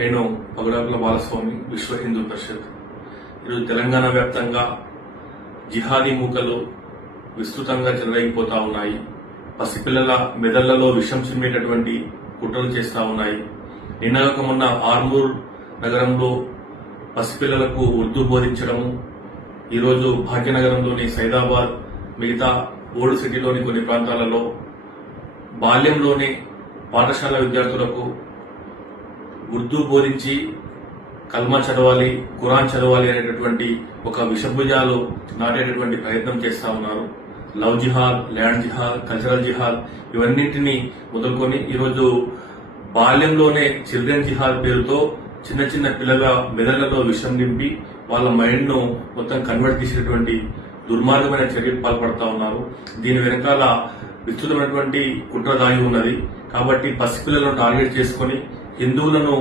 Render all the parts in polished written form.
నేను పగడాకుల బాలస్వామి, విశ్వ హిందూ పరిషత్. ఈరోజు తెలంగాణ వ్యాప్తంగా జిహాదీ మూకలు విస్తృతంగా చెలరైపోతా ఉన్నాయి. పసిపిల్లల మెదళ్లలో విషం చిమ్మేటటువంటి కుట్రలు చేస్తా ఉన్నాయి. నిన్నగాక మొన్న ఆర్మూర్ నగరంలో పసిపిల్లలకు ఉర్దూ బోధించడము, ఈరోజు భాగ్యనగరంలోని సైదాబాద్, మిగతా ఓల్డ్ సిటీలోని కొన్ని ప్రాంతాలలో బాల్యంలోనే పాఠశాల విద్యార్థులకు ఉర్దూ బోధించి కల్మా చదవాలి, ఖురాన్ చదవాలి అనేటటువంటి ఒక విషభుజాలు నాటేటటువంటి ప్రయత్నం చేస్తా ఉన్నారు. లవ్ జిహాద్, ల్యాండ్ జిహాద్, కల్చరల్ జిహాద్ ఇవన్నింటినీ మొదలుకొని ఈరోజు బాల్యంలోనే చిల్డ్రన్ జిహాద్ పేరుతో చిన్న చిన్న పిల్లల మెదళ్లలో విషం నింపి వాళ్ళ మైండ్ ను మొత్తం కన్వర్ట్ చేసేటువంటి దుర్మార్గమైన చర్యలు పాల్పడతా ఉన్నారు. దీని వెనకాల విస్తృతమైనటువంటి కుట్ర దాగి ఉన్నది. కాబట్టి పసిపిల్లలను టార్గెట్ చేసుకుని హిందువులను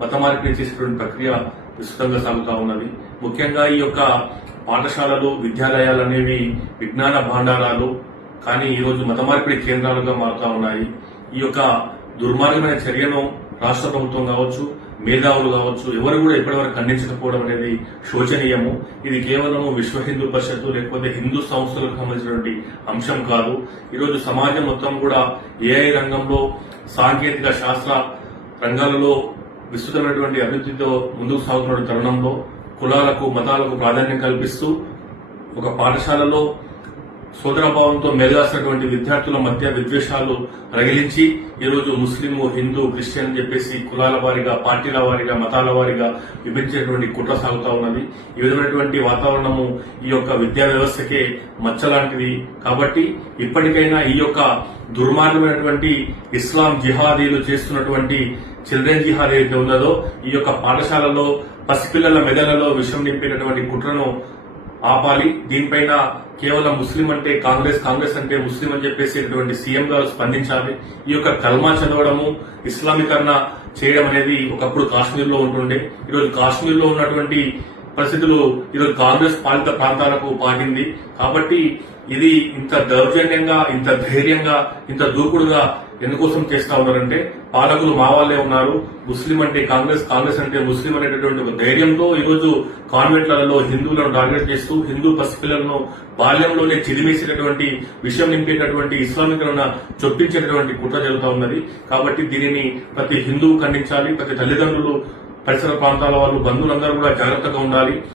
మతమార్పిడి చేసేటువంటి ప్రక్రియ విస్తృతంగా సాగుతా ఉన్నది. ముఖ్యంగా ఈ యొక్క పాఠశాలలు, విద్యాలయాలు అనేవి విజ్ఞాన భాండారాలు, కానీ ఈరోజు మతమార్పిడి కేంద్రాలుగా మారుతా ఉన్నాయి. ఈ యొక్క దుర్మార్గమైన చర్యను రాష్ట్ర ప్రభుత్వం కావచ్చు, మేధావులు కావచ్చు, ఎవరు కూడా ఇప్పటివరకు ఖండించకపోవడం అనేది శోచనీయము. ఇది కేవలం విశ్వ హిందూ పరిషత్తు లేకపోతే హిందూ సంస్థలకు సంబంధించినటువంటి అంశం కాదు. ఈరోజు సమాజం మొత్తం కూడా ఏఐ రంగంలో, సాంకేతిక శాస్త్ర రంగాలలో విస్తృతమైనటువంటి అభివృద్ధితో ముందుకు సాగుతున్న తరుణంలో కులాలకు, మతాలకు ప్రాధాన్యం కల్పిస్తూ ఒక పాఠశాలలో సోదరభావంతో మెరుగాల్సినటువంటి విద్యార్థుల మధ్య విద్వేషాలు రగిలించి ఈరోజు ముస్లిం, హిందూ, క్రిస్టియన్ అని చెప్పేసి కులాల వారిగా, పార్టీల వారిగా, మతాల వారిగా విభజించేటువంటి కుట్ర సాగుతా ఉన్నది. ఈ విధమైనటువంటి వాతావరణము ఈ యొక్క విద్యా వ్యవస్థకే మచ్చలాంటిది. కాబట్టి ఇప్పటికైనా ఈ యొక్క దుర్మార్గమైనటువంటి ఇస్లాం జిహాదీలు చేస్తున్నటువంటి చిల్డ్రన్ జిహాద్ ఏదైతే ఉన్నదో ఈ యొక్క పాఠశాలలో పసిపిల్లల మెదళ్లలో విషం నింపేటటువంటి కుట్రను ఆపాలి. దీనిపైన కేవలం ముస్లిం అంటే కాంగ్రెస్, కాంగ్రెస్ అంటే ముస్లిం అని చెప్పేసి సీఎం గారు స్పందించాలి. ఈ యొక్క కల్మా చదవడము, ఇస్లామీకరణ చేయడం అనేది ఒకప్పుడు కాశ్మీర్ లో ఉంటుండే. ఈరోజు కాశ్మీర్ లో ఉన్నటువంటి పరిస్థితులు ఈరోజు కాంగ్రెస్ పాలిత ప్రాంతాలకు పాకింది. కాబట్టి ఇది ఇంత దౌర్జన్యంగా, ఇంత ధైర్యంగా, ఇంత దూకుడుగా ఎందుకోసం చేస్తా ఉన్నారంటే పాలకులు మా వాళ్లే ఉన్నారు. ముస్లిం అంటే కాంగ్రెస్, కాంగ్రెస్ అంటే ముస్లిం అనేటటువంటి ఒక ధైర్యంతో ఈరోజు కాన్వెంట్లలో హిందువులను టార్గెట్ చేస్తూ హిందూ పసిపిల్లలను బాల్యంలోనే చిదిమేసేటటువంటి, విషయం నింపేటటువంటి, ఇస్లామీకరణ చొప్పించేటటువంటి కుట్ర జరుగుతూ ఉన్నది. కాబట్టి దీనిని ప్రతి హిందువు ఖండించాలి. ప్రతి తల్లిదండ్రులు, పరిసర ప్రాంతాల వాళ్ళు, బంధువులందరూ కూడా జాగ్రత్తగా ఉండాలి.